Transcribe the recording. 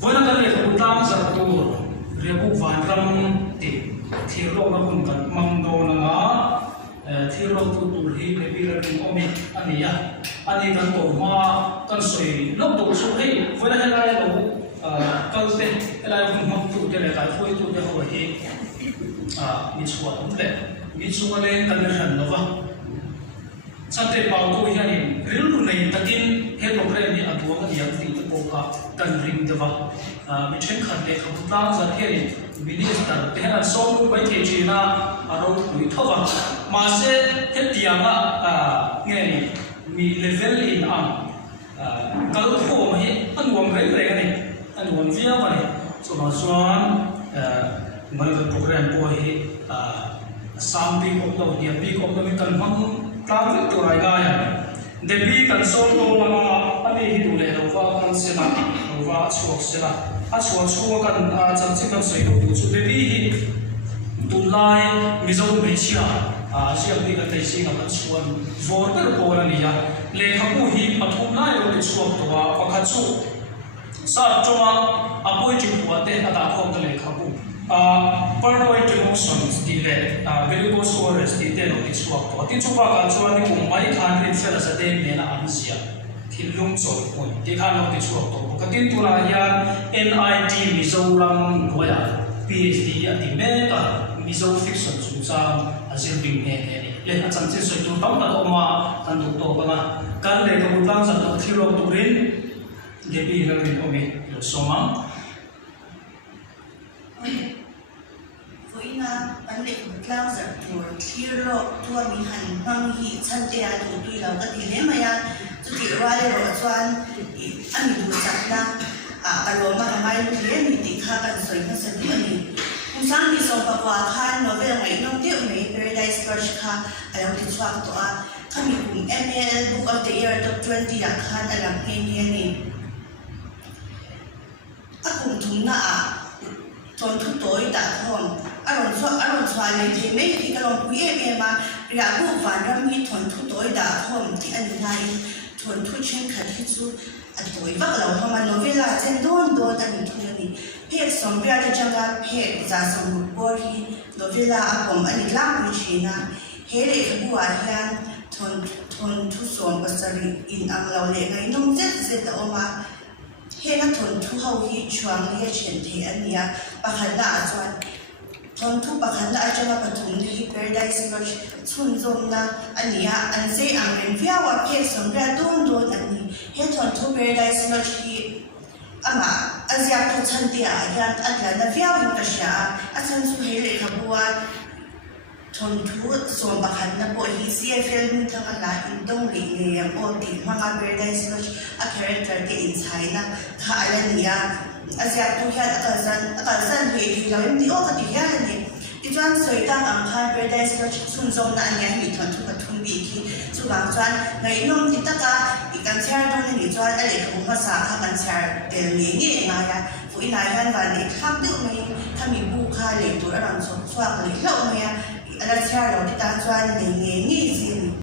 với nó cái này cũng đang giật tu riêng cũng vạn trăm tỷ thì lúc nó cũng cần mong đồ nó thì lúc tu hi cái việc là mình ôm anh ấy cần tổ hoa cần sưởi lúc tổ số hi với nó cái này nó cần tên cái này cũng mong tu cái này cái phôi tu cái hồi hi mình xóa đúng đấy mình xóa lên cần lần nó vàoสันเตปาวตัวอย่างนี้เรื่องในตะกินเฮโปรแกรมนี้อันตัวกันอย่างที่ตะโกกะกันริมเดวะมิเช่นขันเด็กขับตามสัตว์เฮนี่วินิสตันเทนันส่งไปเทจีน่าอารมณ์วิทวะมาเสเฮตียงะเงี้ยนี่มีเลเวลอินอันกัลโฟมาเฮอันวงเรื่องกันนี่อันวงเวียมันนี่ส่วนมาส่วนมันก็โปรแกรมพวกเฮสามปีของเราเนี่ยปีของเรามีกันมั่งตามที่ตัวรายงานเดบีกันส่งตัวมาอันนี้ดูแลเราว่ากันเสียนะเราว่าช่วยเสียนะช่วยกันจังสิ่งกันสวยดูสุดเดบีดูไลมิโซเมเชียเชื่อที่กันได้สิ่งกันชวนวอร์เตอร์โพลันนี่ยเลขาผู้ฮีปฐุมไล่เราติดช่วงตัวประคัตสุสาจมาอภัยจิตหัวเตะอัตราของเลขาผู้Paranoid emotions delay, variable source detail of this work. What is about actually my country fellas a day mena ansia. Kilung so point. The kind of this work. Katin Tulayan, NIT Mizoram Goya, PhD at the Meta, Mizo fiction Susam, as in being any. Let us answer to Tama and Tokoma. Can they come down and Tiro to green? The be learning of me, Soma. Ina an le tlang za tur thir lo tua mi han mang hi chan te a tu tui lo ka ti le ma ya chu ti wa le ro chuan an mi du chak na a ro ma mai lu le mi ti kha kan soi na sa tu ani kum sang ni so pa kwa khan novel mai no te me Paradise Crush kha a lo ti chuak to a khami kum ML Book of the Year Top 20 a khan a lam he ni a kum thum na a ton thu toi ta thonอารมณ์สวายเลยที่ไม่ที่กำลังคุยเองมาอยากรู้ว่าเรามีทนทุกตัวด่าคนที่อันไหนทนทุกเช่นขัดที่สุดอันตัวว่าเราทำมาโนเวลาเช่นโดนอันนี้ทุกอย่างนี้เพศสมบูรณ์จังการเพศจะสมบูรณ์บริโนเวลาผมอันนี้ล่างวิชีนะเฮเลขบัวยันทนทุกส่วนปัสสาวะอินอังเราเลยไงนุ่มเจ็ดแต่ออกมาเฮนัทนทุกเขาที่ช่วงนี้เช่นที่อันนี้ปะขันด่าส่วนทนทุกประคันละอาจจะมาปฐมที่ Paradise Crush ชุนจมนะอันนี้อันเสียอังเรียนฟิวว่าเพศสมบูรณ์โดนอันนี้เห็นทนทุก Paradise Crush ที่มาอาเซียนทุกชันเดียยันอันนั้นฟิวยิ่งกระชากอาจารย์สุเฮเลขบัวทนทุกส่วนประคันนะพวกที่เสียฟิลมีทั้งหลายอินต้องหลีกเลี่ยงโอติมังอา Paradise Crush อาคาแรคเตอร์ที่อินไซน์นะข้าอะไรเนี่ยอาเซียนทุกอย่างอาการสั่นเหตุที่เราไม่ออกกันที่แค่นี้ที่จวนสวยตั้งอังคาร Paradise Crush ชุนจมนั่นเนี่ยมีทนทุกปฐุมบีที่สุบางจวนในน้องที่ตะกาอีกการแชร์ตรงนี้จวนอะไรของภาษาข้ากันแชร์เดี๋ยวนี้นี่มา呀ผู้อินายกันวันนี้ข้ามดึกไหมถ้ามีผู้ค่าเหล็กตัวอารมณ์สมสว่างเลยเล่าไหมอะไรแชร์เราที่ตาจวนในนี่สิ